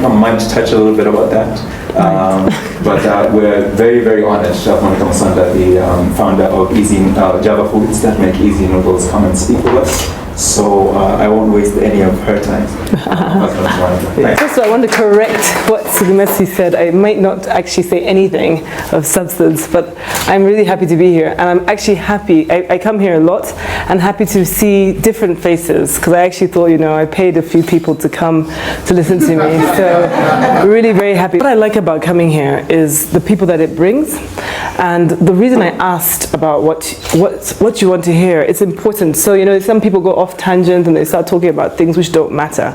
Monica might touch a little bit about that. But we're very, very honored to have Monica Musonda, the founder of Java Foods that make easy noodles, come and speak with us. So I won't waste any of her time. First of all, I want to correct what Sudimesi said. I might not actually say anything of substance, but I'm really happy to be here. And I'm actually happy. I come here a lot and happy to see different faces, because I actually thought, I paid a few people to come to listen to me. So really very happy. What I like about coming here is the people that it brings. And the reason I asked about what you want to hear, it's important. So, some people go off tangent and they start talking about things which don't matter.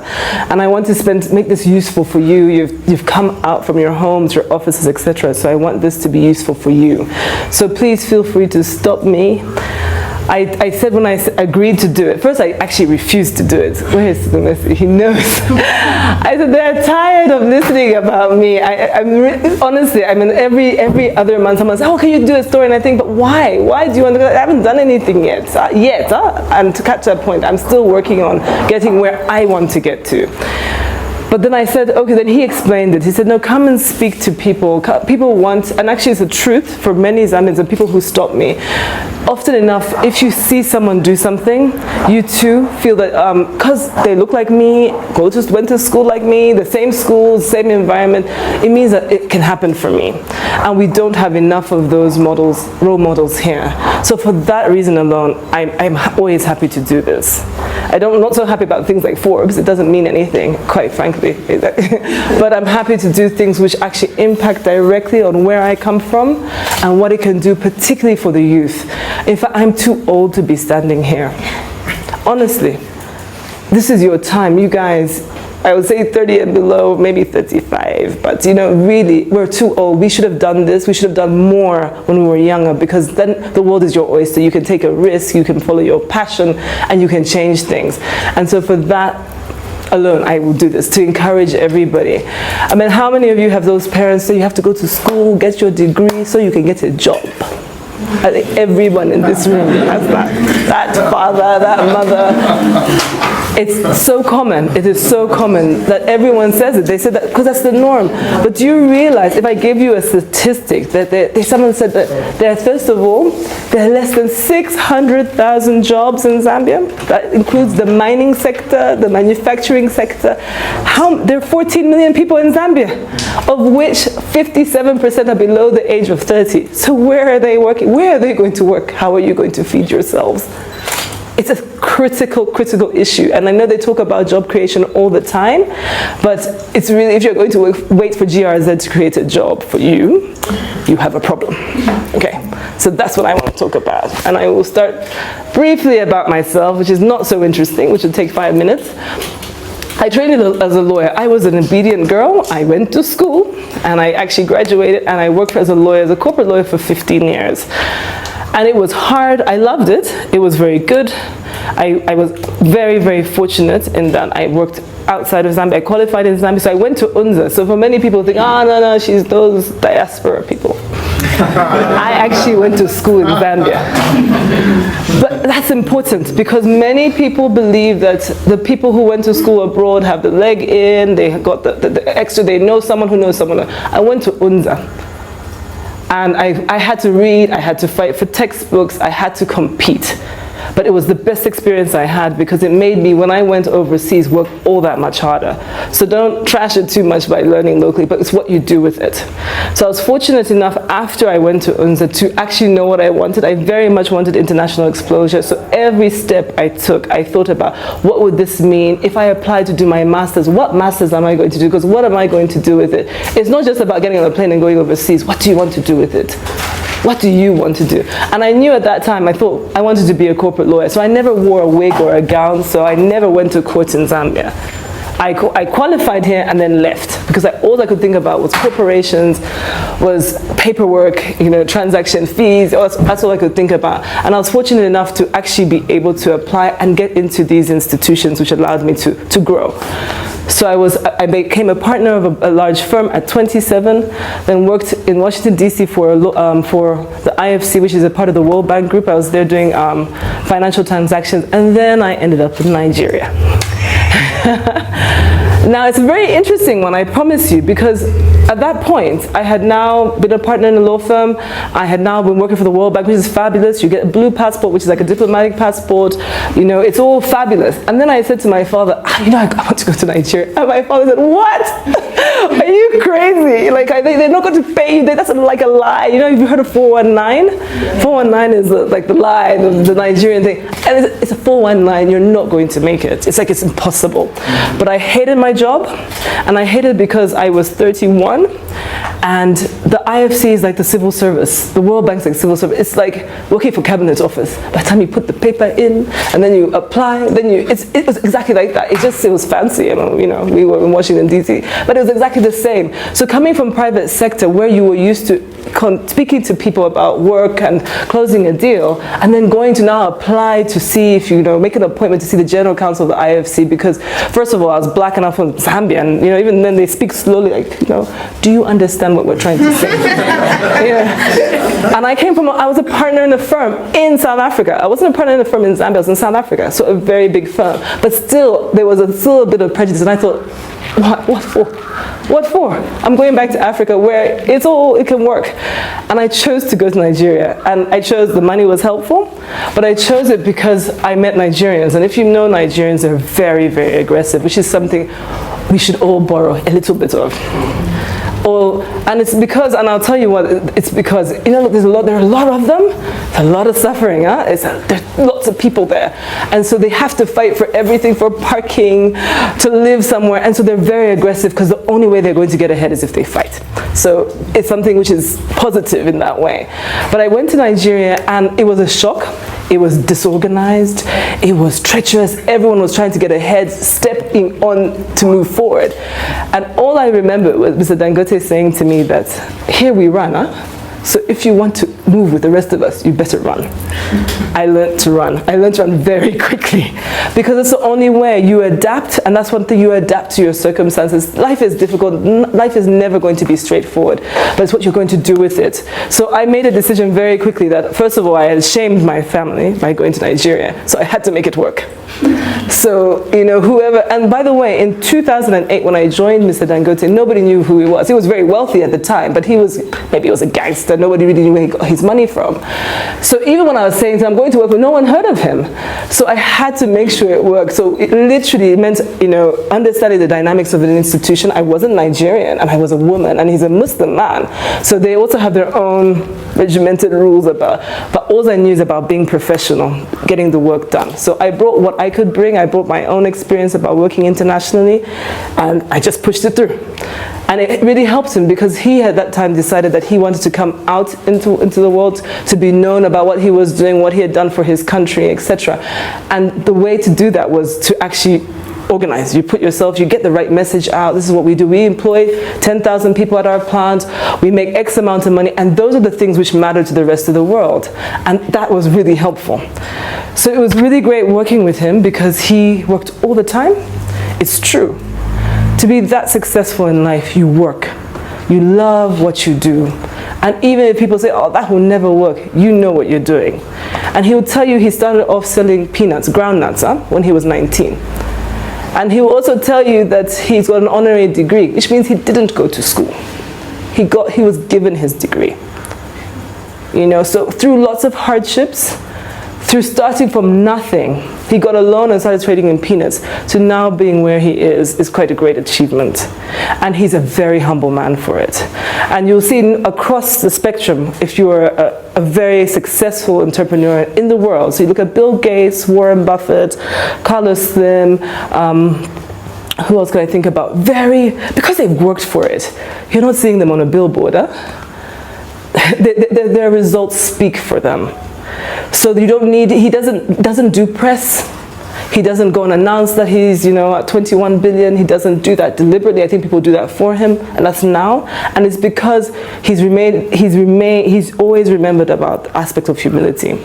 And I want to make this useful for you. You've come out from your homes, your offices, etc. So I want this to be useful for you. So please feel free to stop me. I said when I agreed to do it, first I actually refused to do it. Where is the message? He knows. I said, they're tired of listening about me. Honestly, I mean, every other month someone says, oh, can you do a story? And I think, but why? Why do you want to go? I haven't done anything yet. And to catch that point, I'm still working on getting where I want to get to. But then I said, okay, then he explained it. He said, no, come and speak to people. People want, and actually it's the truth for many Zambians and people who stop me. Often enough, if you see someone do something, you too feel that because they look like me, went to school like me, the same school, same environment, it means that it can happen for me. And we don't have enough of those models, role models here. So for that reason alone, I'm always happy to do this. I'm not so happy about things like Forbes. It doesn't mean anything, quite frankly. But I'm happy to do things which actually impact directly on where I come from and what it can do, particularly for the youth. In fact, I'm too old to be standing here. Honestly, this is your time. You guys, I would say 30 and below, maybe 35. But really, we're too old. We should have done this. We should have done more when we were younger, because then the world is your oyster. You can take a risk, you can follow your passion, and you can change things. And so for that alone, I will do this, to encourage everybody. I mean, how many of you have those parents say you have to go to school, get your degree, so you can get a job? I think everyone in this room has that father, that mother. It's so common. It is so common that everyone says it. They say that because that's the norm. But do you realize, if I give you a statistic, that someone said that first of all, there are less than 600,000 jobs in Zambia. That includes the mining sector, the manufacturing sector. There are 14 million people in Zambia, of which 57% are below the age of 30. So where are they working? Where are they going to work? How are you going to feed yourselves? It's a critical issue. And I know they talk about job creation all the time, but it's really, if you're going to wait for GRZ to create a job for you, you have a problem. Okay, so that's what I want to talk about. And I will start briefly about myself, which is not so interesting, which will take 5 minutes. I trained as a lawyer. I was an obedient girl. I went to school, and I actually graduated, and I worked as a lawyer, as a corporate lawyer for 15 years. And it was hard. I loved it. It was very good. I was very, very fortunate in that I worked outside of Zambia. I qualified in Zambia, so I went to UNZA. So for many people think, no, she's those diaspora people. I actually went to school in Zambia. But that's important, because many people believe that the people who went to school abroad have the leg in, they got the extra, they know someone who knows someone. I went to UNZA. And I had to read, I had to fight for textbooks, I had to compete. But it was the best experience I had, because it made me, when I went overseas, work all that much harder. So don't trash it too much by learning locally, but it's what you do with it. So I was fortunate enough, after I went to UNZA, to actually know what I wanted. I very much wanted international exposure. So every step I took, I thought about, what would this mean? If I applied to do my master's, what master's am I going to do? Because what am I going to do with it? It's not just about getting on a plane and going overseas. What do you want to do with it? What do you want to do? And I knew at that time, I thought I wanted to be a corporate lawyer. So I never wore a wig or a gown, so I never went to court in Zambia. I qualified here and then left, because all I could think about was corporations, was paperwork, transaction fees. That's all I could think about. And I was fortunate enough to actually be able to apply and get into these institutions, which allowed me to grow. So I became a partner of a large firm at 27, then worked in Washington, D.C. for the IFC, which is a part of the World Bank Group. I was there doing financial transactions, and then I ended up in Nigeria. Now, it's a very interesting one, I promise you, because at that point, I had now been a partner in a law firm. I had now been working for the World Bank, which is fabulous. You get a blue passport, which is like a diplomatic passport. You know, it's all fabulous. And then I said to my father, you know, I want to go to Nigeria. And my father said, what? Are you crazy? Like, they're not going to pay you. That's like a lie. You know, have you heard of 419? 419 is like the lie, the Nigerian thing. And it's a 419. You're not going to make it. It's like it's impossible. But I hated my job, and I hated it because I was 31, and the IFC is like the civil service. The World Bank's like civil service. It's like working for cabinet office. By the time you put the paper in, and then you apply, then it was exactly like that. It was fancy. You know, we were in Washington DC, but it was exactly the same. So coming from private sector, where you were used to speaking to people about work and closing a deal, and then going to now apply to see if you know, make an appointment to see the general counsel of the IFC, because first of all, I was black enough from Zambian, you know, even then they speak slowly, like, you know, do you understand what we're trying to say? Yeah. And I was a partner in a firm in South Africa. I wasn't a partner in a firm in Zambia, I was in South Africa, so a very big firm. But still, there was still a bit of prejudice, and I thought, what for? What for? I'm going back to Africa where it can work. And I chose to go to Nigeria. And I chose, the money was helpful, but I chose it because I met Nigerians. And if you know Nigerians, they're very, very aggressive, which is something we should all borrow a little bit of. And it's because, and I'll tell you what, it's because, you know, there are a lot of them, there's a lot of suffering, huh? There's lots of people there. And so they have to fight for everything, for parking, to live somewhere. And so they're very aggressive because the only way they're going to get ahead is if they fight. So it's something which is positive in that way. But I went to Nigeria and it was a shock. It was disorganized, it was treacherous, everyone was trying to get ahead, stepping on to move forward. And all I remember was Mr. Dangote saying to me that, here we run, huh? So if you want to move with the rest of us, you better run. I learned to run. I learned to run very quickly because it's the only way. You adapt, and that's one thing, you adapt to your circumstances. Life is difficult. Life is never going to be straightforward, but it's what you're going to do with it. So I made a decision very quickly that, first of all, I had shamed my family by going to Nigeria, so I had to make it work. So, you know, whoever, and by the way, in 2008, when I joined Mr. Dangote, nobody knew who he was. He was very wealthy at the time, but maybe he was a gangster. Nobody really knew where he got his money from. So even when I was saying, I'm going to work with, no one heard of him. So I had to make sure it worked. So it literally meant, you know, understanding the dynamics of an institution. I wasn't Nigerian, and I was a woman, and he's a Muslim man. So they also have their own regimented rules but all I knew is about being professional, getting the work done. So I brought what I could bring. I brought my own experience about working internationally, and I just pushed it through. And it really helped him because he at that time decided that he wanted to come out into the world, to be known about what he was doing, what he had done for his country, etc. And the way to do that was to actually organize. You put yourself, you get the right message out. This is what we do. We employ 10,000 people at our plant. We make X amount of money. And those are the things which matter to the rest of the world. And that was really helpful. So it was really great working with him because he worked all the time. It's true. To be that successful in life, you work. You love what you do. And even if people say, oh, that will never work, you know what you're doing. And he will tell you he started off selling peanuts, groundnuts, when he was 19. And he will also tell you that he's got an honorary degree, which means he didn't go to school. He was given his degree. You know, so through lots of hardships, through starting from nothing, he got a loan and started trading in peanuts, to now being where he is quite a great achievement. And he's a very humble man for it. And you'll see across the spectrum, if you're a very successful entrepreneur in the world, so you look at Bill Gates, Warren Buffett, Carlos Slim, who else can I think about? Because they've worked for it. You're not seeing them on a billboard, huh? Their results speak for them. So you don't need, he doesn't do press. He doesn't go and announce that he's, you know, at 21 billion. He doesn't do that deliberately. I think people do that for him, and that's now. And it's because he's always remembered about the aspect of humility.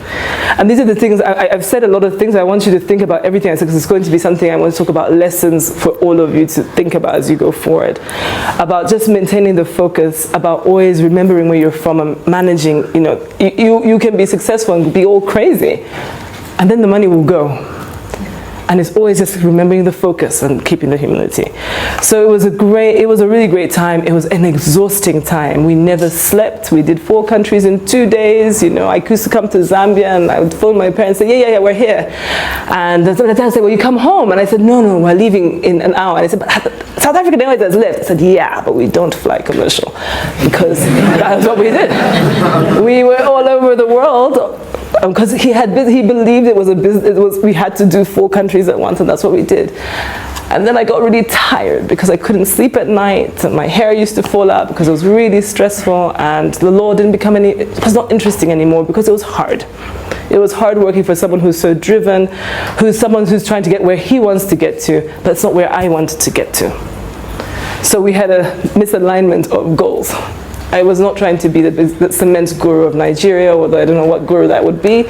And these are the things, I've said a lot of things. I want you to think about everything I said, because it's going to be something I want to talk about, lessons for all of you to think about as you go forward. About just maintaining the focus, about always remembering where you're from and managing, you know, you can be successful and be all crazy, and then the money will go. And it's always just remembering the focus and keeping the humility. So it was a really great time. It was an exhausting time. We never slept. We did 4 countries in 2 days. You know, I used to come to Zambia and I would phone my parents and say, yeah, we're here. And the dad would say, well, you come home. And I said, no, we're leaving in an hour. And I said, but South African Airways has left. I said, yeah, but we don't fly commercial, because that's what we did. We were all over the world, because he believed it was a business. We had to do 4 countries at once, and that's what we did. And then I got really tired because I couldn't sleep at night, and my hair used to fall out because it was really stressful, and the law it was not interesting anymore because it was hard. It was hard working for someone who's so driven, someone who's trying to get where he wants to get to, but it's not where I wanted to get to. So we had a misalignment of goals. I was not trying to be the cement guru of Nigeria, or I don't know what guru that would be.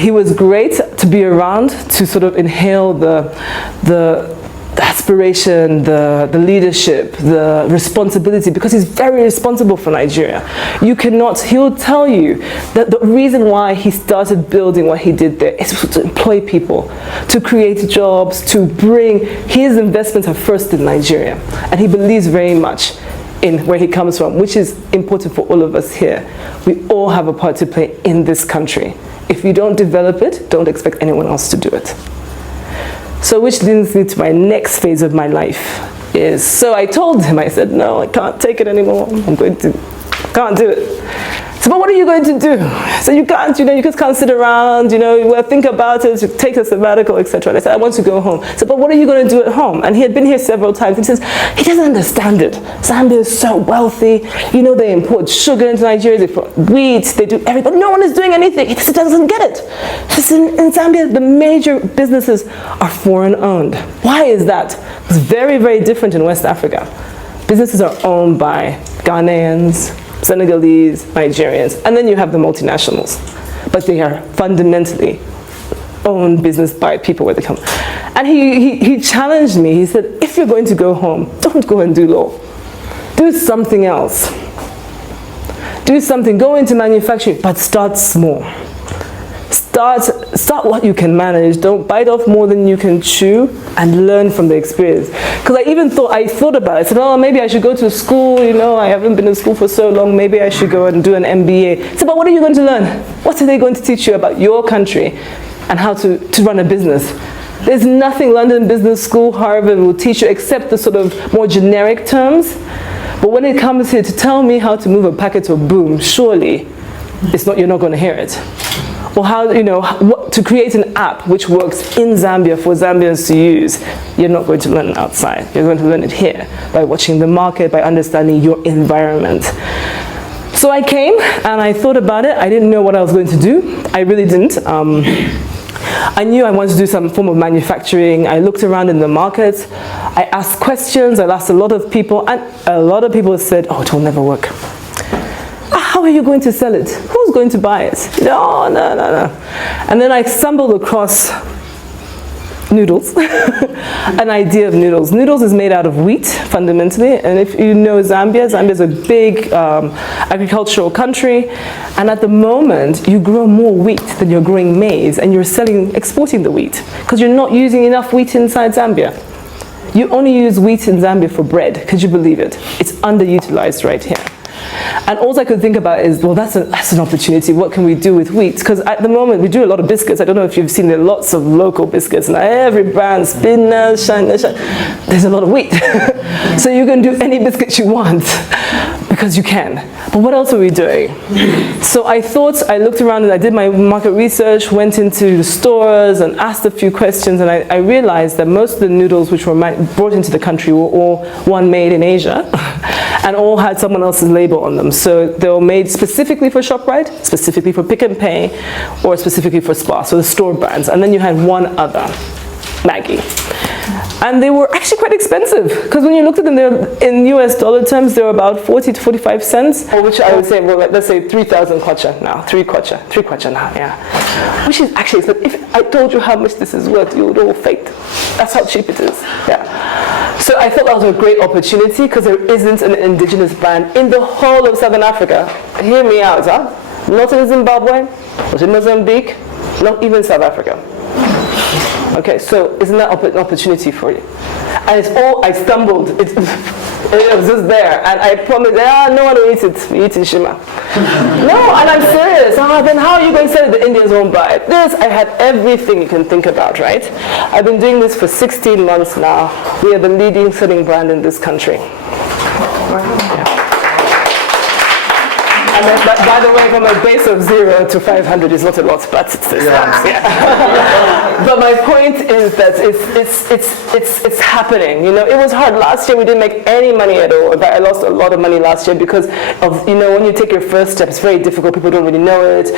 He was great to be around, to sort of inhale the aspiration, the leadership, the responsibility, because he's very responsible for Nigeria. He'll tell you that the reason why he started building what he did there is to employ people, to create jobs, his investments are first in Nigeria. And he believes very much in where he comes from, which is important for all of us here. We all have a part to play in this country. If you don't develop it, don't expect anyone else to do it. So which leads me to my next phase of my life so I told him, I said, no, I can't take it anymore. Can't do it. So, but what are you going to do? So you just can't sit around, think about it, take a sabbatical, etc. And I said, I want to go home. So, but what are you going to do at home? And he had been here several times. He says, he doesn't understand it. Zambia is so wealthy. They import sugar into Nigeria, they import wheat, they do everything. But no one is doing anything. He just doesn't get it. In Zambia, the major businesses are foreign owned. Why is that? It's very, very different in West Africa. Businesses are owned by Ghanaians, Senegalese, Nigerians, and then you have the multinationals. But they are fundamentally owned business by people where they come. And he challenged me. He said, if you're going to go home, don't go and do law. Do something else. Do something, go into manufacturing, but start small. Start what you can manage. Don't bite off more than you can chew, and learn from the experience. Because I thought about it. I said, oh, maybe I should go to school. I haven't been in school for so long. Maybe I should go and do an MBA. I said, but what are you going to learn? What are they going to teach you about your country and how to run a business? There's nothing London Business School, Harvard will teach you except the sort of more generic terms. But when it comes here to tell me how to move a packet of boom, surely you're not going to hear it. Or to create an app which works in Zambia for Zambians to use. You're not going to learn it outside. You're going to learn it here by watching the market, by understanding your environment. So I came and I thought about it. I didn't know what I was going to do. I really didn't. I knew I wanted to do some form of manufacturing. I looked around in the market. I asked questions. I asked a lot of people, and a lot of people said, oh, it will never work. How are you going to sell it? Who's going to buy it? No. And then I stumbled across noodles, an idea of noodles. Noodles is made out of wheat, fundamentally. And if you know Zambia is a big agricultural country. And at the moment, you grow more wheat than you're growing maize, and you're exporting the wheat, because you're not using enough wheat inside Zambia. You only use wheat in Zambia for bread. Could you believe it? It's underutilized right here. And all I could think about is, well, that's an opportunity. What can we do with wheat? Because at the moment, we do a lot of biscuits. I don't know if you've seen, there are lots of local biscuits. Now, every brand, Spinner, Shine, there's a lot of wheat. So you can do any biscuit you want, because you can. But what else are we doing? So I looked around and I did my market research, went into the stores and asked a few questions, and I realized that most of the noodles which were brought into the country were all made in Asia, and all had someone else's label on them. So they were made specifically for ShopRite, specifically for Pick and Pay, or specifically for Spar, so the store brands. And then you had one other, Maggie. And they were actually quite expensive, because when you looked at them, in US dollar terms, they were about 40 to 45 cents, or which I would say, well, let's say 3,000 kwacha now, 3 kwacha now, yeah. Which is actually, if I told you how much this is worth, you would all faint. That's how cheap it is, yeah. So I thought that was a great opportunity, because there isn't an indigenous brand in the whole of Southern Africa. Hear me out, huh? Not in Zimbabwe, not in Mozambique, not even South Africa. Okay, so isn't that an opportunity for you? And it's all, I stumbled. It was just there. And I promised, no one will eat it. We eat in Shima. No, and I'm serious. Then how are you going to say the Indians won't buy it? This, I had everything you can think about, right? I've been doing this for 16 months now. We are the leading selling brand in this country. And then, by the way, from a base of 0 to 500 is not a lot, but it's But my point is that it's happening. You know, it was hard last year. We didn't make any money at all. But I lost a lot of money last year because of, you know, when you take your first step, it's very difficult. People don't really know it.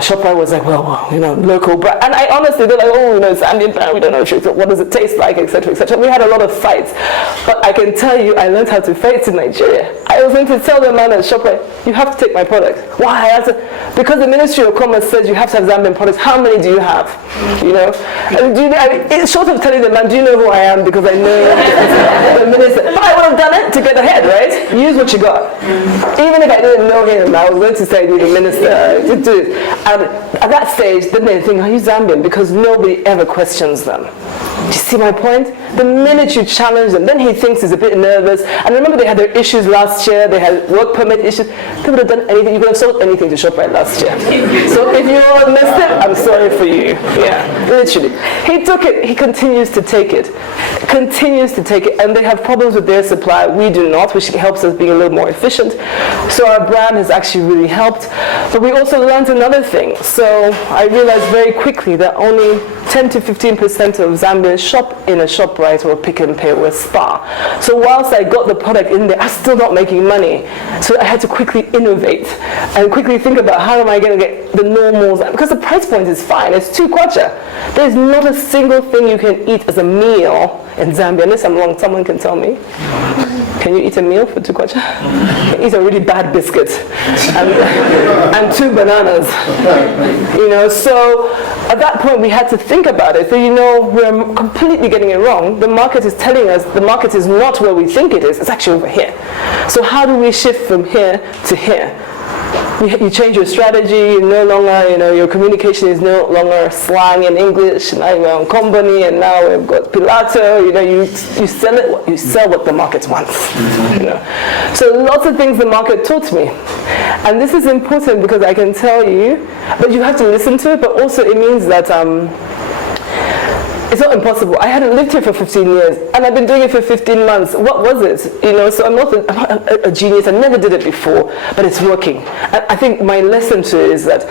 ShopRite was like, well, you know, local brand. And I honestly, they're like, oh, you know, it's Zambian brand. We don't know what does it taste like, etc., etc. We had a lot of fights. But I can tell you, I learned how to fight in Nigeria. I was going to tell the man at ShopRite, you have to take my product. Why? Because the Ministry of Commerce says you have to have Zambian products. How many do you have? You know? And it's short of telling the man, do you know who I am? Because I know the minister. But I would have done it to get ahead, right? Use what you got. Even if I didn't know him, I was going to say to the minister to do it. And at that stage, then they think, are you Zambian? Because nobody ever questions them. Do you see my point? The minute you challenge them, then he thinks he's a bit nervous. And remember, they had their issues last year. They had work permit issues. They would have done anything. You could have sold anything to ShopRite last year. So if you missed it, I'm sorry for you. Yeah, literally. He took it. He continues to take it. Continues to take it. And they have problems with their supply. We do not, which helps us be a little more efficient. So our brand has actually really helped. But we also learned another thing. So I realized very quickly that only 10 to 15% of Zambians shop in a ShopRite or Pick and Pay or a Spar. So whilst I got the product in there, I'm still not making money. So I had to quickly innovate and quickly think about how am I going to get the normals, because the price point is fine. It's 2 kwacha. There's not a single thing you can eat as a meal in Zambia. Unless I'm wrong, someone can tell me. Can you eat a meal for 2 kwacha? You can eat a really bad biscuit and 2 bananas. You know, so at that point we had to think about it. So, you know, we're completely getting it wrong. The market is telling us the market is not where we think it is. It's actually over here. So how do we shift from here to here? You change your strategy. No longer, you know, your communication is no longer slang in English. Now you're on company, and now we've got Pilato. You know, you sell it. You sell what the market wants. You know, so lots of things the market taught me, and this is important because I can tell you, but you have to listen to it. But also, it means that it's not impossible. I hadn't lived here for 15 years, and I've been doing it for 15 months. What was it? You know, so I'm not a genius. I never did it before, but it's working. And I think my lesson to it is that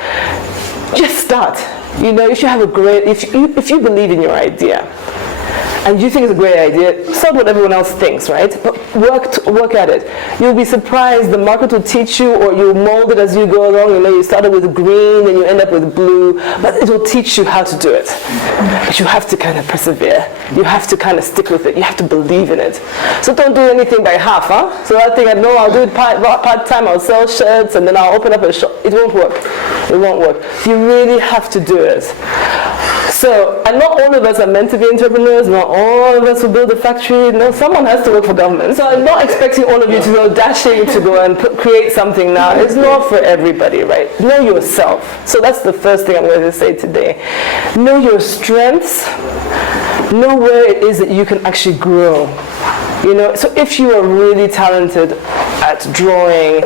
just start. You know, if you have if you believe in your idea, and you think it's a great idea, start what everyone else thinks, right? But work at it. You'll be surprised. The market will teach you, or you mold it as you go along. You know, you started with green, and you end up with blue, but it will teach you how to do it. But you have to kind of persevere. You have to kind of stick with it. You have to believe in it. So don't do anything by half, huh? So I think I'll do it part-time. I'll sell shirts, and then I'll open up a shop. It won't work. It won't work. You really have to do it. So, and not all of us are meant to be entrepreneurs, not all of us will build a factory. No, someone has to work for government. So I'm not expecting all of you to go dashing to go and create something now. It's not for everybody, right? Know yourself. So that's the first thing I'm going to say today. Know your strengths. Know where it is that you can actually grow. You know, so if you are really talented at drawing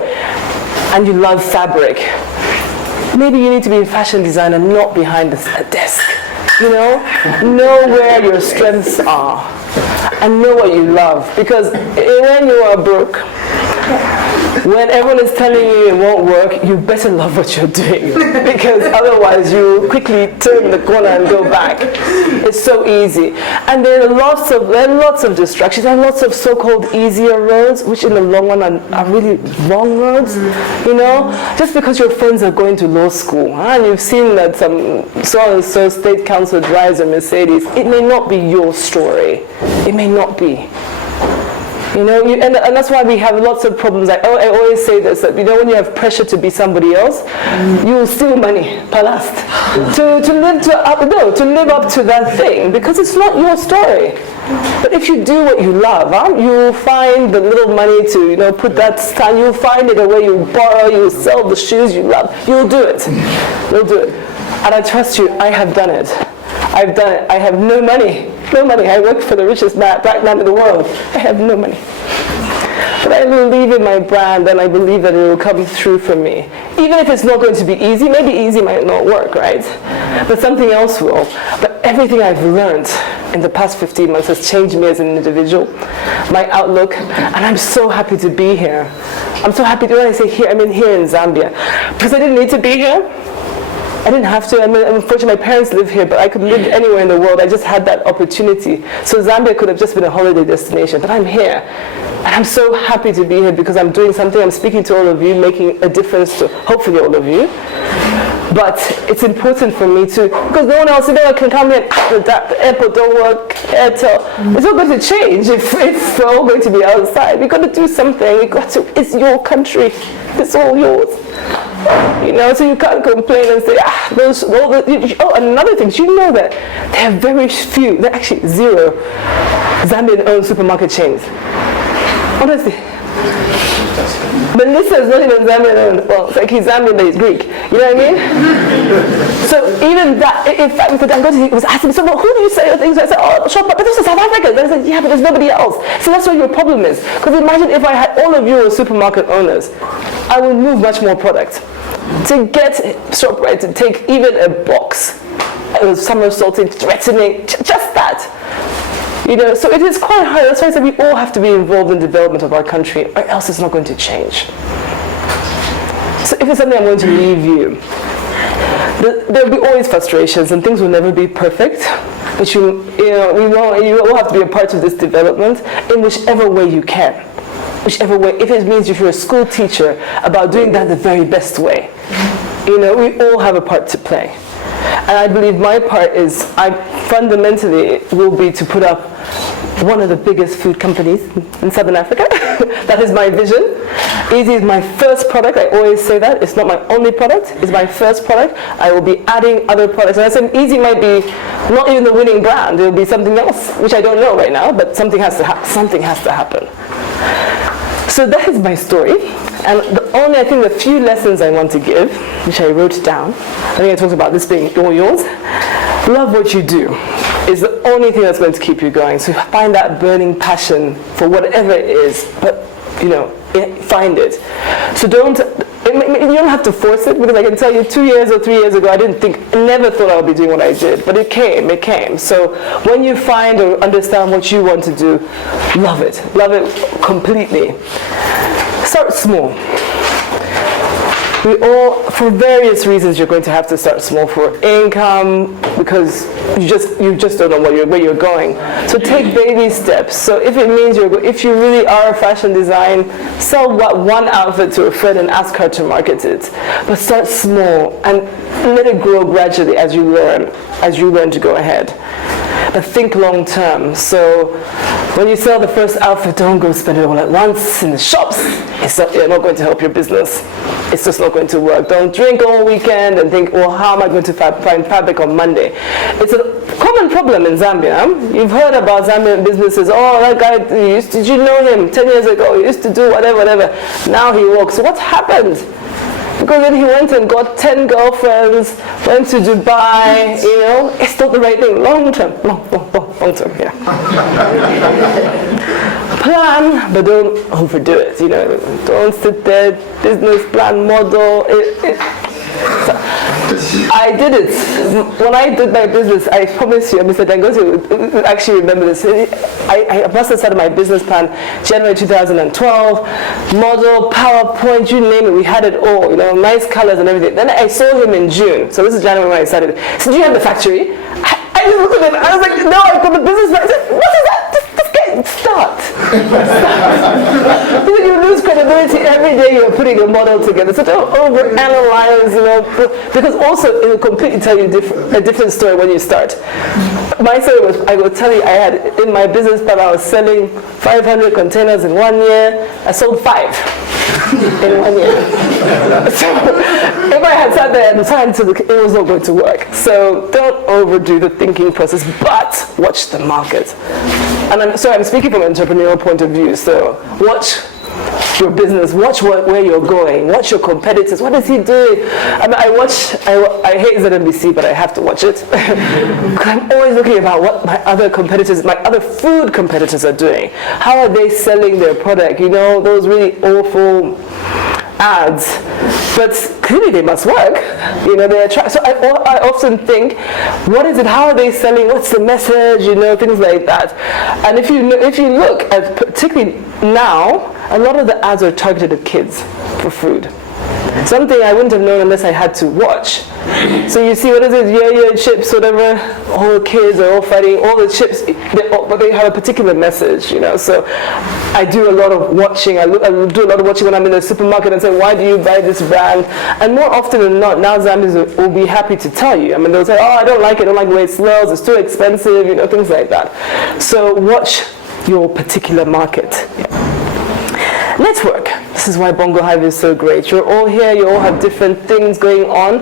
and you love fabric, maybe you need to be a fashion designer, not behind a desk. You know where your strengths are and know what you love. Because when you are broke, when everyone is telling you it won't work, you better love what you're doing, because otherwise you quickly turn the corner and go back. It's so easy. And there are lots of distractions. There are lots of so-called easier roads, which in the long run are really wrong roads. You know, just because your friends are going to law school, and you've seen that some so-and-so state council drives a Mercedes, it may not be your story. It may not be. You know, and that's why we have lots of problems. I always say this, that, you know, when you have pressure to be somebody else, you will steal money, palast, to live up to that thing, because it's not your story. But if you do what you love, you'll find the little money to, you know, put that stand. You'll find it a way you borrow, you sell the shoes you love. You'll do it. You'll do it. And I trust you, I have done it. I've done it. I have no money. No money. I work for the richest black man in the world. I have no money. But I believe in my brand, and I believe that it will come through for me. Even if it's not going to be easy, maybe easy might not work, right? But something else will. But everything I've learned in the past 15 months has changed me as an individual, my outlook, and I'm so happy to be here. I'm so happy when I say here, I mean here in Zambia. Because I didn't need to be here. I didn't have to. I mean, unfortunately, my parents live here, but I could live anywhere in the world. I just had that opportunity. So Zambia could have just been a holiday destination, but I'm here. And I'm so happy to be here because I'm doing something. I'm speaking to all of you, making a difference to hopefully all of you. But it's important for me to, because no one else can come here, the airport don't work, Airtel. It's not going to change if we're all going to be outside. We've got to do something. It's your country. It's all yours. You know, so you can't complain and say, another thing, do you know that there are very few, there are actually zero Zambian-owned supermarket chains? Honestly. Melissa is not even Zambian, well, it's like he's Zambian, but he's Greek. You know what I mean? So even that, in fact, Mr. Dangote was asking me, so well, who do you say your things? I said, oh, sure, but this is South Africa. Then I said, yeah, but there's nobody else. So that's what your problem is. Because imagine if I had all of you as supermarket owners, I would move much more product. To get ShopRite to take even a box, it was somersaulting, threatening, just that. You know, so it is quite hard. That's why I said we all have to be involved in the development of our country, or else it's not going to change. So if it's something I'm going to leave you, there'll be always frustrations, and things will never be perfect. But you will have to be a part of this development in whichever way you can. Whichever way, if it means if you're a school teacher, about doing that the very best way. You know, we all have a part to play. And I believe my part is, fundamentally will be to put up one of the biggest food companies in Southern Africa. That is my vision. Easy is my first product. I always say that. It's not my only product. It's my first product. I will be adding other products. And I said Easy might be not even the winning brand. It will be something else, which I don't know right now, but something has to happen. So that is my story. And I think the few lessons I want to give, which I wrote down, I think I talked about this being all yours. Love what you do is the only thing that's going to keep you going. So find that burning passion for whatever it is, but find it. So you don't have to force it, because I can tell you 2 years or 3 years ago, I never thought I would be doing what I did, but it came. So when you find or understand what you want to do, love it completely. Start small. We all, for various reasons, you're going to have to start small for income, because you just don't know where you're going. So take baby steps. So if it means if you really are a fashion design, sell one outfit to a friend and ask her to market it. But start small and let it grow gradually as you learn to go ahead. But think long term. So when you sell the first outfit, don't go spend it all at once in the shops. It's not going to help your business. It's just not going to work. Don't drink all weekend and think, well, how am I going to find fabric on Monday? It's a common problem in Zambia. You've heard about Zambian businesses. Oh, that guy, did you know him 10 years ago? He used to do whatever. Now he walks. What happened? Because then he went and got 10 girlfriends, went to Dubai, it's not the right thing. Long term, yeah. Plan, but don't overdo it, Don't sit there, business plan, model. I did it. When I did my business, I promise you, Mr. Dangote would actually remember this. I must have started my business plan January 2012, model, PowerPoint, you name it, we had it all, nice colors and everything. Then I saw him in June, so this is January when I started. So do you have the factory? I just looked at him, I was like, no, I've got the business plan. I said, what is that? Start. Because you lose credibility every day you're putting a model together. So don't overanalyze, because also it will completely tell you a different story when you start. My story was, I will tell you, I had in my business plan, I was selling 500 containers in 1 year. I sold 5 in 1 year. So if I had sat there and planned, it was not going to work. So don't overdo the thinking process, but watch the market. And I'm speaking from an entrepreneurial point of view, so watch your business. Watch where you're going. Watch your competitors. What is he doing? I mean, I hate ZNBC, but I have to watch it. I'm always looking about what my other food competitors are doing. How are they selling their product? You know, those really awful ads, but clearly they must work. You know, so I often think, what is it? How are they selling? What's the message? You know, things like that. And if you look at, particularly now, a lot of the ads are targeted at kids for food. Something I wouldn't have known unless I had to watch. So you see, what is it? Yeah, chips, whatever. All the kids are all fighting. All the chips, but they have a particular message, you know. So I do a lot of watching. I do a lot of watching when I'm in the supermarket and say, why do you buy this brand? And more often than not, now Zambians will be happy to tell you. I mean, they'll say, oh, I don't like it. I don't like the way it smells. It's too expensive, you know, things like that. So watch your particular market. Network. This is why BongoHive is so great. You're all here, you all have different things going on.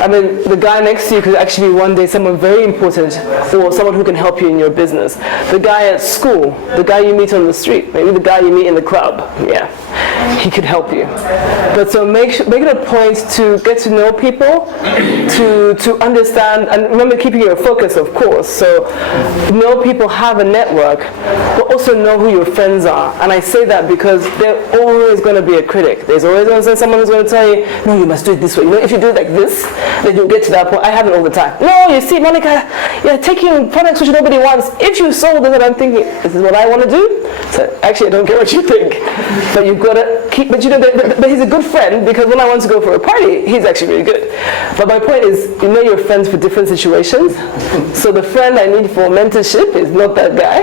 I mean, the guy next to you could actually be one day someone very important or someone who can help you in your business. The guy at school, the guy you meet on the street, maybe the guy you meet in the club. Yeah, he could help you. But so make it a point to get to know people, to understand, and remember keeping your focus, of course. So know people, have a network, but also know who your friends are. And I say that because there's always going to be a critic. There's always going to be someone who's going to tell you, no, you must do it this way. You know, if you do it like this, then you'll get to that point. I have it all the time. No, you see, Monica, you're taking products which nobody wants. If you sold it, and I'm thinking, this is what I want to do. So actually, I don't care what you think. But you've got to keep, but you know, but he's a good friend because when I want to go for a party, he's actually really good. But my point is, you know your friends for different situations. So the friend I need for mentorship is not that guy.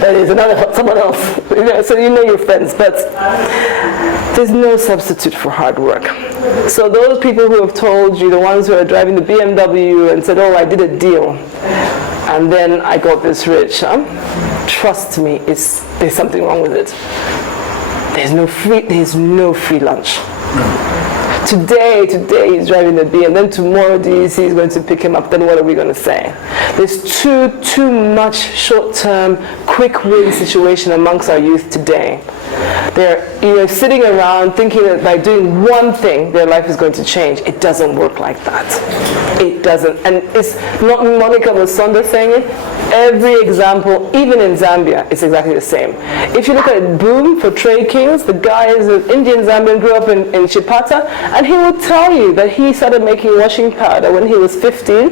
That is someone else. You know, so you know your friends. But there's no substitute for hard work. So those people who have told you, the ones who are driving the BMW and said, oh, I did a deal, and then I got this rich, trust me, there's something wrong with it. There's no free lunch. Today he's driving the B, and then tomorrow DEC is going to pick him up. Then what are we going to say? There's too much short-term, quick-win situation amongst our youth today. They're sitting around thinking that by doing one thing, their life is going to change. It doesn't work like that. It doesn't. And it's not Monica Musonda saying it. Every example, even in Zambia, it's exactly the same. If you look at Boom for Trade Kings, the guy is an Indian Zambian, grew up in Chipata, and he will tell you that he started making washing powder when he was 15,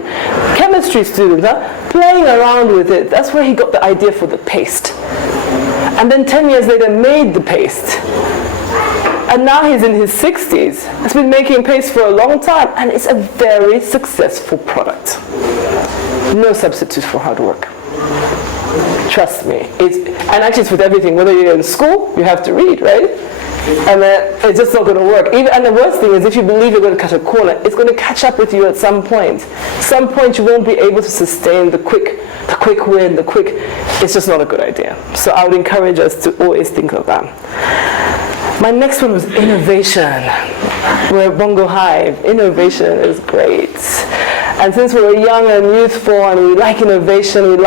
chemistry student, playing around with it. That's where he got the idea for the paste. And then 10 years later made the paste. And now he's in his 60s. He's been making paste for a long time, and it's a very successful product. No substitute for hard work. Trust me. And actually it's with everything. Whether you're in school, you have to read, right? And it's just not going to work. And the worst thing is, if you believe you're going to cut a corner, it's going to catch up with you at some point. Some point you won't be able to sustain the quick win, it's just not a good idea. So I would encourage us to always think of that. My next one was innovation. We're BongoHive. Innovation is great. And since we're young and youthful and we like innovation, you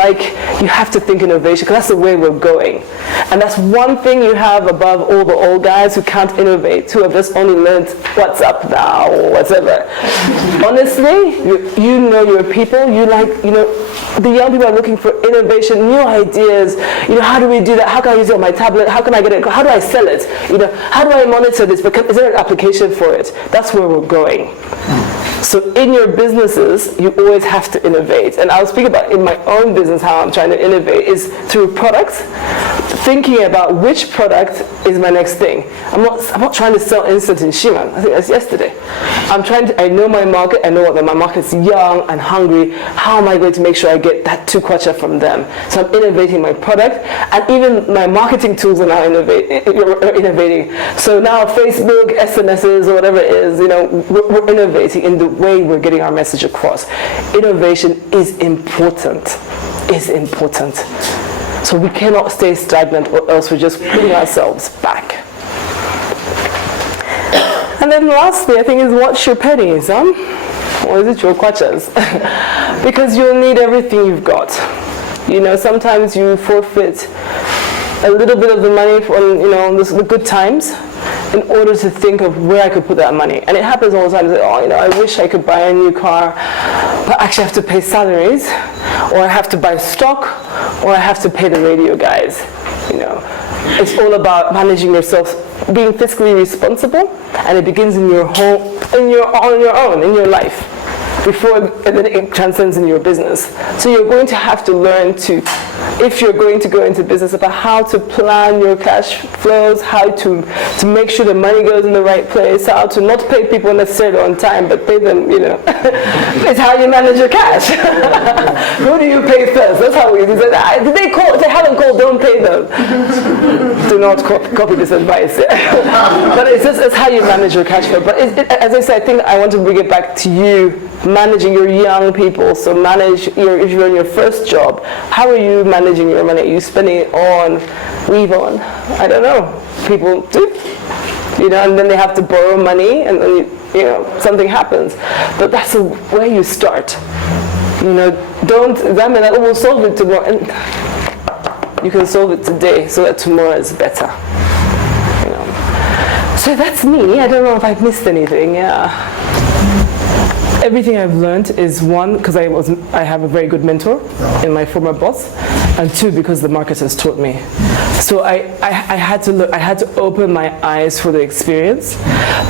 have to think innovation because that's the way we're going. And that's one thing you have above all the old guys who can't innovate, who have just only learned what's up now or whatever. Honestly, you know your people, the young people are looking for innovation, new ideas. How do we do that? How can I use it on my tablet? How can I get it? How do I sell it? How do I monitor this? Is there an application for it? That's where we're going. So in your businesses, you always have to innovate. And I'll speak about in my own business how I'm trying to innovate is through products, thinking about which product is my next thing. I'm not trying to sell instant in Shiman. I think that's yesterday. I know my market. I know that my market is young and hungry. How am I going to make sure I get that 2 kwacha from them? So I'm innovating my product, and even my marketing tools are now innovating. So now Facebook, SMSs, or whatever it is, we're innovating in the way we're getting our message across. Innovation is important. So we cannot stay stagnant, or else we're just putting ourselves back. And then lastly, I think, is watch your pennies, or is it your kwachas? Because you'll need everything you've got. Sometimes you forfeit a little bit of the money from, the good times, in order to think of where I could put that money. And it happens all the time. Like, I wish I could buy a new car, but actually I have to pay salaries, or I have to buy stock, or I have to pay the radio guys. It's all about managing yourself, being fiscally responsible, and it begins in your home, on your own, in your life, and then it transcends in your business. So you're going to have to learn to, if you're going to go into business, about how to plan your cash flows, how to make sure the money goes in the right place, how to not pay people necessarily on time, but pay them, It's how you manage your cash. Who do you pay first? That's how we do it. Did they call? If they haven't called, don't pay them. Do not copy this advice. But it's how you manage your cash flow. But as I said, I think I want to bring it back to you, managing your young people. So if you're in your first job, how are you managing your money? Are you spending it on weave on? I don't know. People do. And then they have to borrow money, and then something happens. But that's the way you start. Don't examine that. We'll solve it tomorrow. And you can solve it today, so that tomorrow is better. So that's me. I don't know if I've missed anything. Yeah. Everything I've learned is, one, because I have a very good mentor in my former boss, and two, because the market has taught me. So I had to open my eyes for the experience.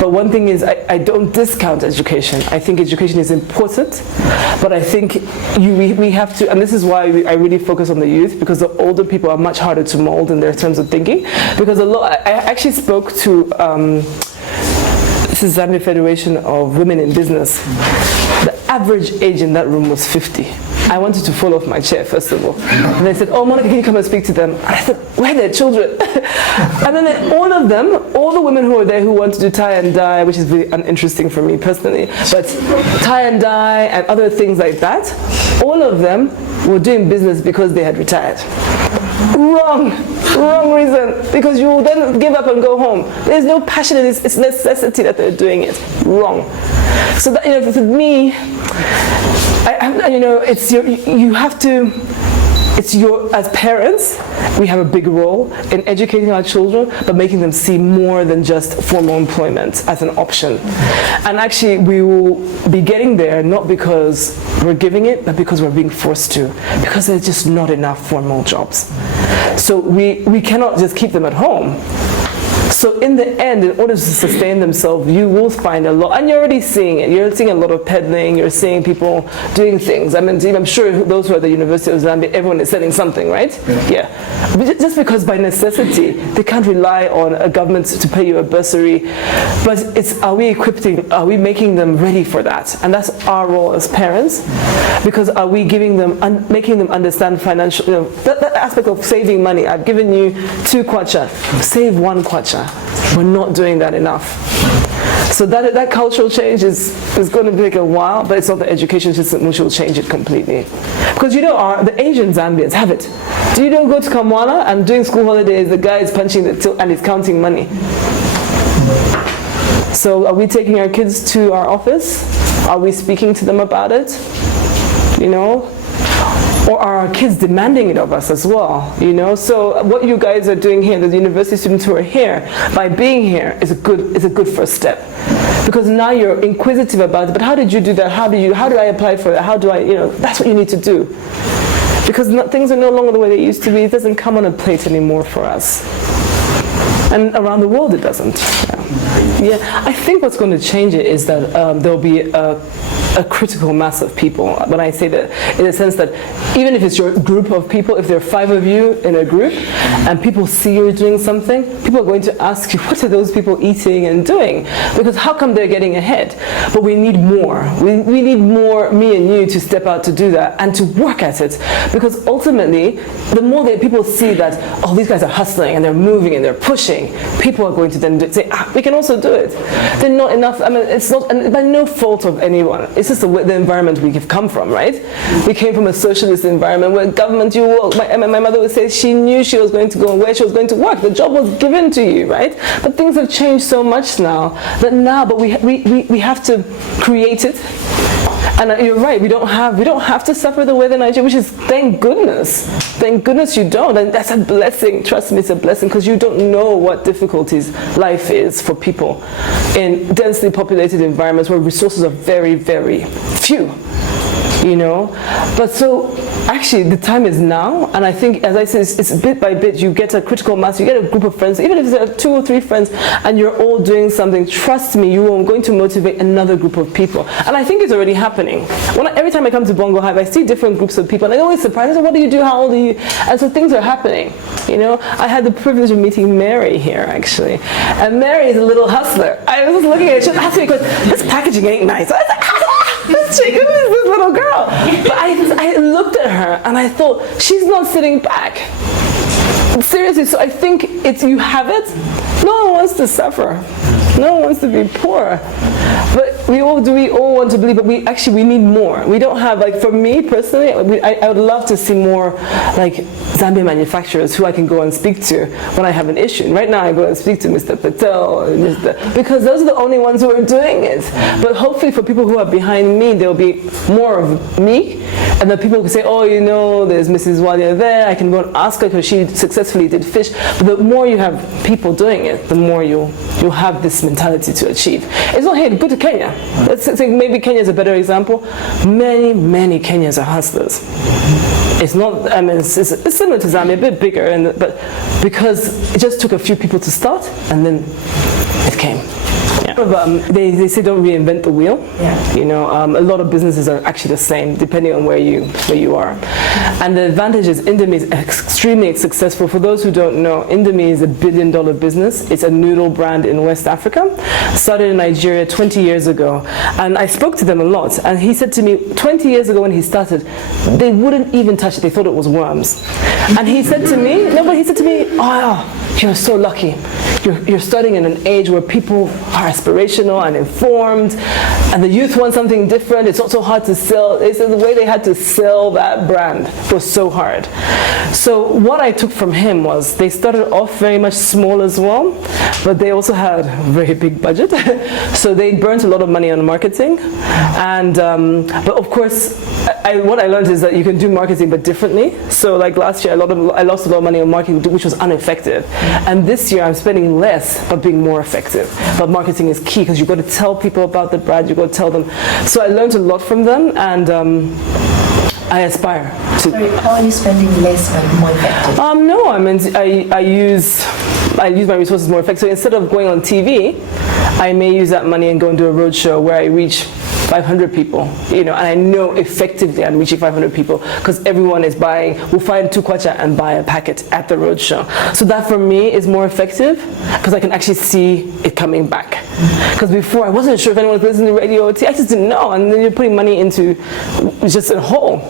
But one thing is, I don't discount education. I think education is important, but I think we have to, and this is why I really focus on the youth, because the older people are much harder to mold in their terms of thinking. Because I actually spoke to this is Zambian Federation of Women in Business. The average age in that room was 50. I wanted to fall off my chair, first of all. And they said, Monica, can you come and speak to them? And I said, where are their children? And then all of them, all the women who were there who want to do tie and dye, which is really uninteresting for me personally, but tie and dye and other things like that, all of them were doing business because they had retired. Wrong reason, because you will then give up and go home. There's no passion in this, it's necessity that they're doing it. Wrong. So that, for me, as parents, we have a big role in educating our children, but making them see more than just formal employment as an option. And actually, we will be getting there not because we're giving it, but because we're being forced to, because there's just not enough formal jobs. So we cannot just keep them at home. So in the end, in order to sustain themselves, you will find a lot, and you're already seeing it. You're seeing a lot of peddling, you're seeing people doing things. I mean, I'm sure those who are at the University of Zambia, everyone is selling something, right? Yeah. But just because by necessity, they can't rely on a government to pay you a bursary. But are we making them ready for that? And that's our role as parents, because are we giving them, making them understand financial, that aspect of saving money. I've given you 2 kwacha, save 1 kwacha. We're not doing that enough. So that cultural change is going to take a while, but it's not the education system which will change it completely. Because the Asian Zambians have it. Do you go to Kamwala and during school holidays, the guy is punching the till and he's counting money. So are we taking our kids to our office? Are we speaking to them about it? Or are our kids demanding it of us as well? So what you guys are doing here, the university students who are here, by being here is a good first step, because now you're inquisitive about it. But how did you do that? How do I apply for that? How do I? That's what you need to do, because things are no longer the way they used to be. It doesn't come on a plate anymore for us, and around the world it doesn't. Yeah, I think what's going to change it is that there'll be a critical mass of people. When I say that, in the sense that even if it's your group of people, if there are 5 of you in a group, and people see you're doing something, people are going to ask you, what are those people eating and doing? Because how come they're getting ahead? But we need more. We need more, me and you, to step out to do that and to work at it. Because ultimately, the more that people see that, these guys are hustling and they're moving and they're pushing, people are going to then say, we can also do it. They're not enough. I mean, it's not, and by no fault of anyone. It's just the environment we have come from, right? We came from a socialist environment where government, you work. My mother would say she knew she was going to go and where she was going to work. The job was given to you, right? But things have changed so much now, but we have to create it. And you're right, we don't have to suffer the way the Nigeria, which is thank goodness you don't, and that's a blessing. Trust me, it's a blessing, because you don't know what difficulties life is for people in densely populated environments where resources are very, very few. But so actually the time is now, and I think, as I said, it's bit by bit. You get a critical mass, you get a group of friends, even if it's 2 or 3 friends, and you're all doing something. Trust me, you are going to motivate another group of people, and I think it's already happening. Every time I come to BongoHive, I see different groups of people, and I'm always surprised. I say, what do you do? How old are you? And so things are happening. I had the privilege of meeting Mary here, actually, and Mary is a little hustler. I was looking at her, she was asking me, this packaging ain't nice. I was like, this chick, who is this little girl? But I looked at her and I thought, she's not sitting back. Seriously, so I think you have it. No one wants to suffer. No one wants to be poor. But we all want to believe, but we need more. We don't have, for me personally, I would love to see more Zambian manufacturers who I can go and speak to when I have an issue. And right now I go and speak to Mr. Patel, because those are the only ones who are doing it. But hopefully for people who are behind me, there'll be more of me, and the people who say, there's Mrs. Walia there, I can go and ask her because she successfully did fish. But the more you have people doing it, the more you'll have this mentality to achieve. It's not, hey, go to Kenya. Let's say maybe Kenya is a better example. Many Kenyans are hustlers. It's not, it's similar to Zambia, a bit bigger, but because it just took a few people to start, and then it came. They say don't reinvent the wheel. A lot of businesses are actually the same depending on where you are. And the advantage is Indomie is extremely successful. For those who don't know, Indomie is $1 billion business. It's a noodle brand in West Africa. Started in Nigeria 20 years ago. And I spoke to them a lot. And he said to me, 20 years ago when he started, they wouldn't even touch it. They thought it was worms. And he said to me, oh, you're so lucky. You're starting in an age where people are aspirational and informed, and the youth want something different. It's not so hard to sell. They said the way they had to sell that brand was so hard. So what I took from him was they started off very much small as well, but they also had a very big budget. So they burnt a lot of money on marketing. And but of course, what I learned is that you can do marketing but differently. So like last year, I lost a lot of money on marketing, which was ineffective. And this year I'm spending less but being more effective. But marketing is key because you've got to tell people about the brand, you've got to tell them. So I learned a lot from them, and I aspire to. Sorry, how are you spending less but more effective? No, I use my resources more effectively. So instead of going on TV, I may use that money and go and do a roadshow where I reach 500 people, and I know effectively I'm reaching 500 people because everyone is will find 2 kwacha and buy a packet at the roadshow. So that for me is more effective because I can actually see it coming back. Because before I wasn't sure if anyone was listening to radio or TV, I just didn't know, and then you're putting money into just a hole.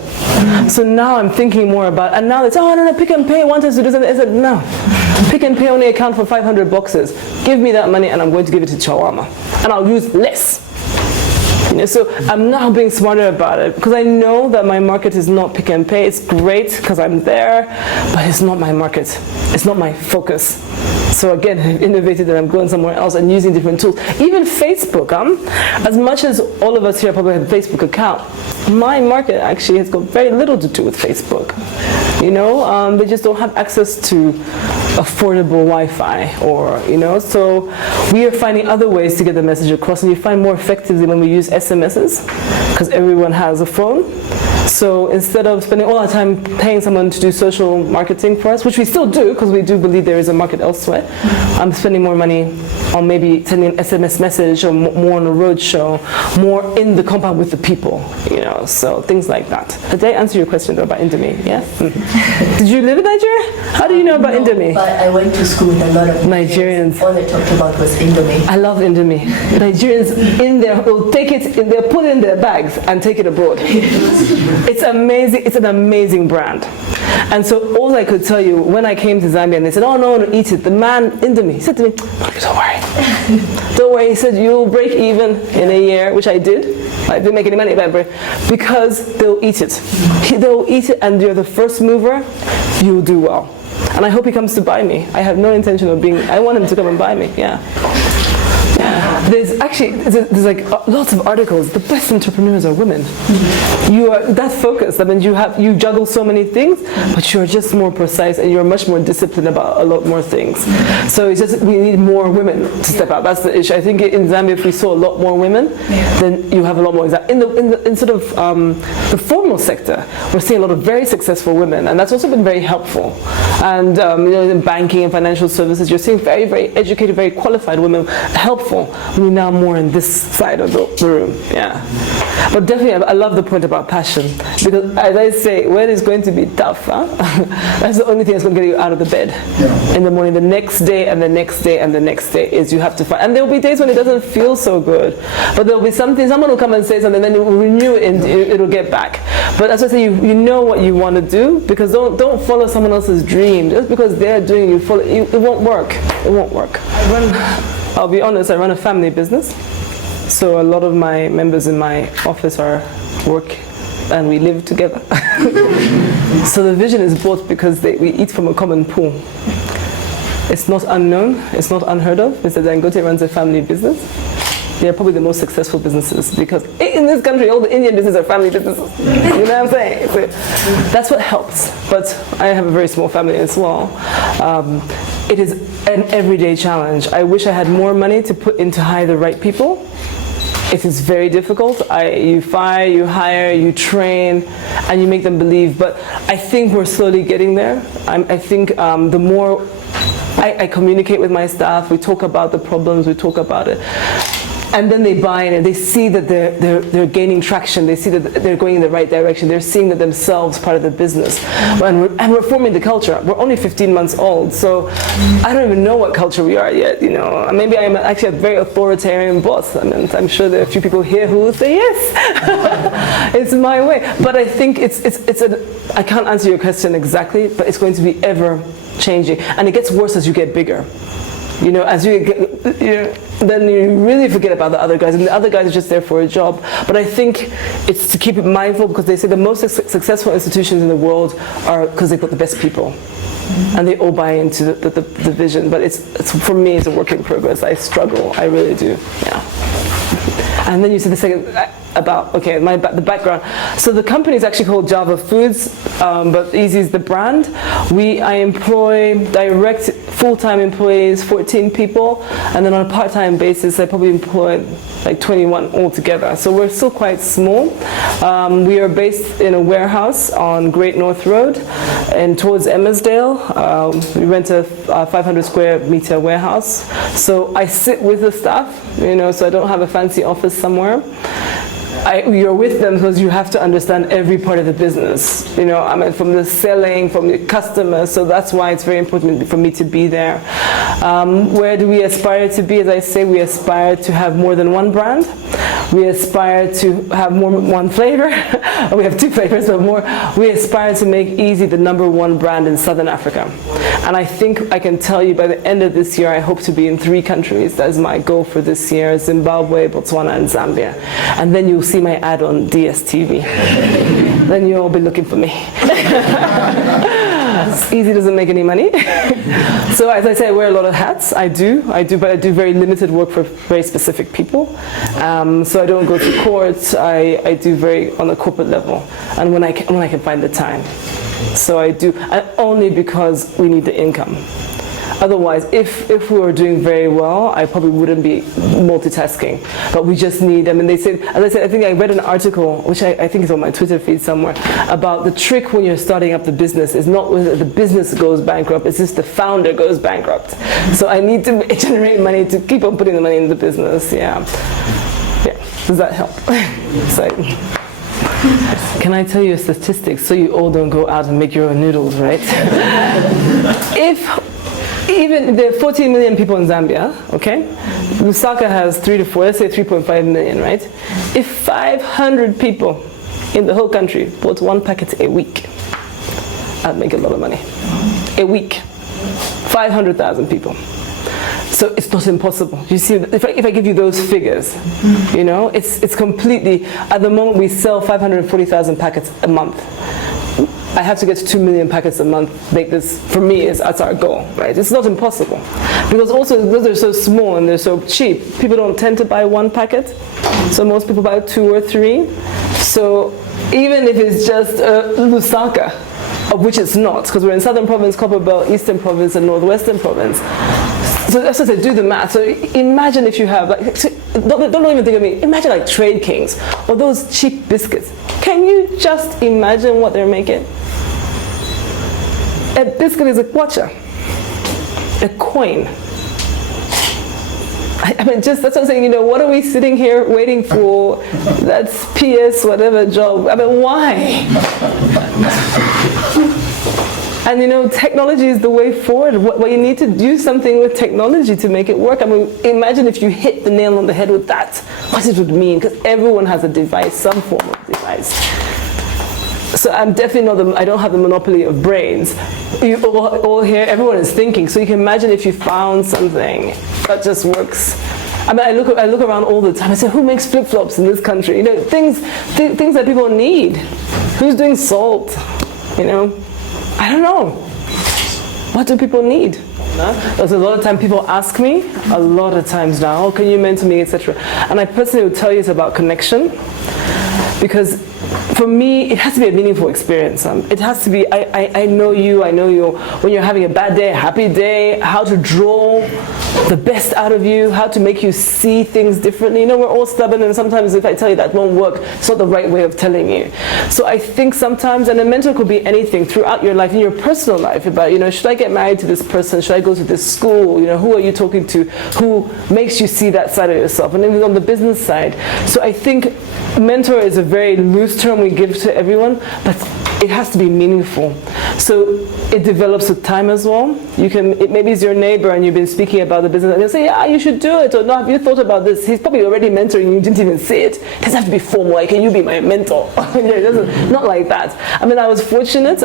So now I'm thinking more about, and now it's, no, Pick and Pay want us to do something. I said, no, Pick and Pay only account for 500 boxes. Give me that money and I'm going to give it to Chawama. And I'll use less. So I'm now being smarter about it because I know that my market is not Pick and Pay. It's great because I'm there, but it's not my market. It's not my focus. So again, I've innovated and I'm going somewhere else and using different tools. Even Facebook, as much as all of us here probably have a Facebook account, my market actually has got very little to do with Facebook. They just don't have access to affordable Wi-Fi so we are finding other ways to get the message across, and you find more effectively when we use SMSs because everyone has a phone. So instead of spending all our time paying someone to do social marketing for us, which we still do because we do believe there is a market elsewhere, I'm spending more money on maybe sending an SMS message or more on a roadshow, more in the compound with the people, so things like that. Did I answer your question though about Indomie? Yeah? Mm-hmm. Did you live in Nigeria? How do you know about Indomie? But I went to school with a lot of Nigerians. All they talked about was Indomie. I love Indomie. Nigerians in there will take it, they'll put it in their bags and take it abroad. It's amazing. It's an amazing brand. And so all I could tell you, when I came to Zambia and they said, oh, no one will eat it, the man Indomie, he said to me, don't worry. Don't worry. He said, you'll break even in a year, which I did. I didn't make any money, because they'll eat it. They'll eat it, and you're the first mover, you'll do well. And I hope he comes to buy me. I have no intention of I want him to come and buy me, yeah. there's like lots of articles. The best entrepreneurs are women. You are that focused. I mean, you juggle so many things, but you are just more precise and you're much more disciplined about a lot more things. So it's just we need more women to step out. That's the issue. I think in Zambia, if we saw a lot more women, then you have a lot more. In sort of the formal sector, we're seeing a lot of very successful women, and that's also been very helpful. And in banking and financial services, you're seeing very, very educated, very qualified women, helpful. We're now more in this side of the room, yeah. But definitely, I love the point about passion, because as I say, when it's going to be tough, that's the only thing that's going to get you out of the bed in the morning. The next day and the next day and the next day is you have to fight. And there will be days when it doesn't feel so good, but there will be something, someone will come and say something, and then it will renew it and it'll get back. But as I say, you know what you want to do, because don't follow someone else's dream. Just because they're doing it, it won't work. It won't work. I'll be honest, I run a family business. So a lot of my members in my office work and we live together. So the vision is bought because we eat from a common pool. It's not unknown, it's not unheard of. Mr. Dangote runs a family business. They're probably the most successful businesses, because in this country, all the Indian businesses are family businesses. You know what I'm saying? So that's what helps. But I have a very small family as well. It is an everyday challenge. I wish I had more money to put in to hire the right people. It is very difficult. You fire, you hire, you train, and you make them believe. But I think we're slowly getting there. I think the more I communicate with my staff, we talk about the problems, we talk about it, and then they buy in and they see that they're gaining traction. They see that they're going in the right direction. They're seeing that themselves part of the business, and we're forming the culture. We're only 15 months old, so I don't even know what culture we are yet. You know, maybe I'm actually a very authoritarian boss. I mean, I'm sure there are a few people here who will say yes, it's my way. But I think I can't answer your question exactly, but it's going to be ever changing, and it gets worse as you get bigger. You know, as you get, then you really forget about the other guys, and the other guys are just there for a job. But I think it's to keep it mindful, because they say the most successful institutions in the world are because they've got the best people, and they all buy into the vision. But it's for me, it's a work in progress. I struggle, I really do. Yeah. And then you said the second about the background. So the company is actually called Java Foods, but Easy is the brand. I employ direct full-time employees, 14 people, and then on a part-time basis, I probably employ like 21 altogether. So we're still quite small. We are based in a warehouse on Great North Road and towards Emmersdale. We rent a 500 square meter warehouse. So I sit with the staff, so I don't have a fancy office somewhere. You're with them because you have to understand every part of the business. I mean, from the selling, from the customers. So that's why it's very important for me to be there. Where do we aspire to be? As I say, we aspire to have more than one brand. We aspire to have more than one flavor. We have two flavors, but more. We aspire to make Easy the #1 brand in Southern Africa. And I think I can tell you by the end of this year, I hope to be in 3 countries. That is my goal for this year: Zimbabwe, Botswana, and Zambia. And then you'll see my ad on DSTV. Then you'll all be looking for me. Easy doesn't make any money. So as I say, I wear a lot of hats. I do, but I do very limited work for very specific people. So I don't go to court. I do very on a corporate level, and when I can find the time. So I do, and only because we need the income. Otherwise, if we were doing very well, I probably wouldn't be multitasking. But we just need, they said, as I said, I think I read an article, which I think is on my Twitter feed somewhere, about the trick when you're starting up the business is not whether the business goes bankrupt, it's just the founder goes bankrupt. So I need to generate money to keep on putting the money in the business, yeah. Does that help? So, can I tell you a statistic so you all don't go out and make your own noodles, right? Even there are 14 million people in Zambia, okay? Lusaka has 3 to 4, let's say 3.5 million, right? If 500 people in the whole country bought 1 packet a week, I'd make a lot of money. A week. 500,000 people. So it's not impossible. You see, if I give you those figures, it's completely, at the moment we sell 540,000 packets a month. I have to get to 2 million packets a month, make this, for me, that's our goal, right? It's not impossible. Because also, because they're so small and they're so cheap, people don't tend to buy one packet. So most people buy 2 or 3. So even if it's just Lusaka, of which it's not, because we're in Southern Province, Copperbelt, Eastern Province, and Northwestern Province. So that's what I do the math. So imagine if you have, like, don't even think of me, imagine like Trade Kings, or those cheap biscuits. Can you just imagine what they're making? A biscuit is a kwacha, a coin. I mean, just, that's what I'm saying, you know, what are we sitting here waiting for? That's PS, whatever job. I mean, why? And you know, technology is the way forward. What you need to do something with technology to make it work. I mean, imagine if you hit the nail on the head with that. What it would mean, because everyone has a device, some form of device. So I'm definitely not I don't have the monopoly of brains. You all here, everyone is thinking. So you can imagine if you found something that just works. I mean, I look around all the time. I say, who makes flip-flops in this country? You know, things that people need. Who's doing salt? You know, I don't know. What do people need? There's a lot of time people ask me, a lot of times now, oh, can you mentor me, etc. And I personally would tell you it's about connection, because for me, it has to be a meaningful experience. It has to be, I know you, when you're having a bad day, a happy day, how to draw the best out of you, how to make you see things differently. You know, we're all stubborn, and sometimes if I tell you that won't work, it's not the right way of telling you. So I think sometimes, and a mentor could be anything throughout your life, in your personal life, about, you know, should I get married to this person? Should I go to this school? You know, who are you talking to? Who makes you see that side of yourself? And then on the business side. So I think mentor is a very loose term we give to everyone, but it has to be meaningful. So it develops with time as well. Maybe it's your neighbor and you've been speaking about the business and they'll say, yeah, you should do it, or no, have you thought about this? He's probably already mentoring you, you didn't even see it. It doesn't have to be formal, like, can you be my mentor? Not like that. I mean, I was fortunate,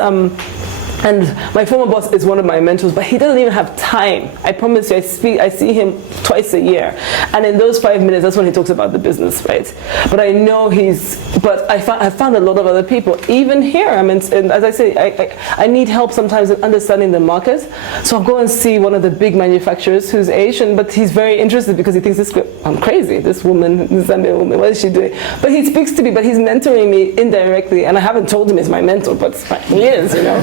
and my former boss is one of my mentors, but he doesn't even have time. I promise you, I see him twice a year. And in those 5 minutes, that's when he talks about the business, right? But I know I found a lot of other people, even here. I mean, and as I say, I need help sometimes in understanding the market. So I'll go and see one of the big manufacturers who's Asian, but he's very interested because he thinks I'm crazy, this woman, this Zambian woman, what is she doing? But he speaks to me, but he's mentoring me indirectly, and I haven't told him he's my mentor, but he is, you know?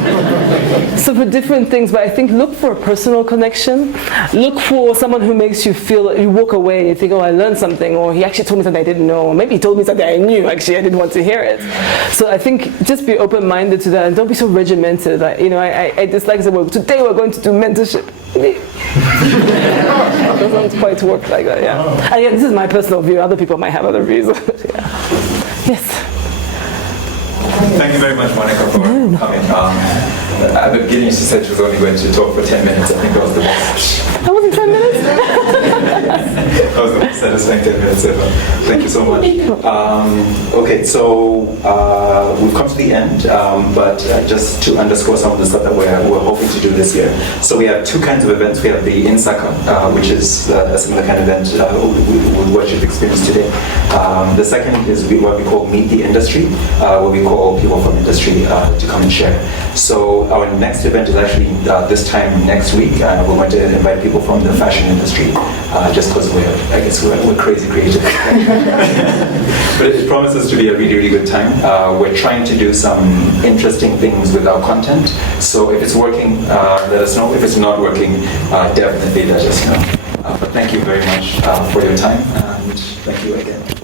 So for different things, but I think look for a personal connection. Look for someone who makes you feel that you walk away and you think, oh, I learned something, or he actually told me something I didn't know, or maybe he told me something I knew, actually I didn't want to hear it. So I think just be open-minded to that, and don't be so regimented. You know, I dislike to say, well, today we're going to do mentorship. It doesn't quite work like that, yeah. And yeah, this is my personal view. Other people might have other views. Yeah. Yes. Thank you very much, Monica, for coming. At the beginning, she said she was only going to talk for 10 minutes. I think that was the most. That wasn't 10 minutes? That was the most satisfying 10 minutes ever. Thank you so much. Okay, so we've come to the end, but just to underscore some of the stuff that we're hoping to do this year. So we have 2 kinds of events. We have the Insaka, which is a similar kind of event with what you've experienced today. The second is what we call Meet the Industry, where we call people from industry to come and share. So our next event is actually this time next week. We're going to invite people from the fashion industry, just because we're crazy creative. But it promises to be a really, really good time. We're trying to do some interesting things with our content. So if it's working, let us know. If it's not working, definitely let us know. But thank you very much for your time, and thank you again.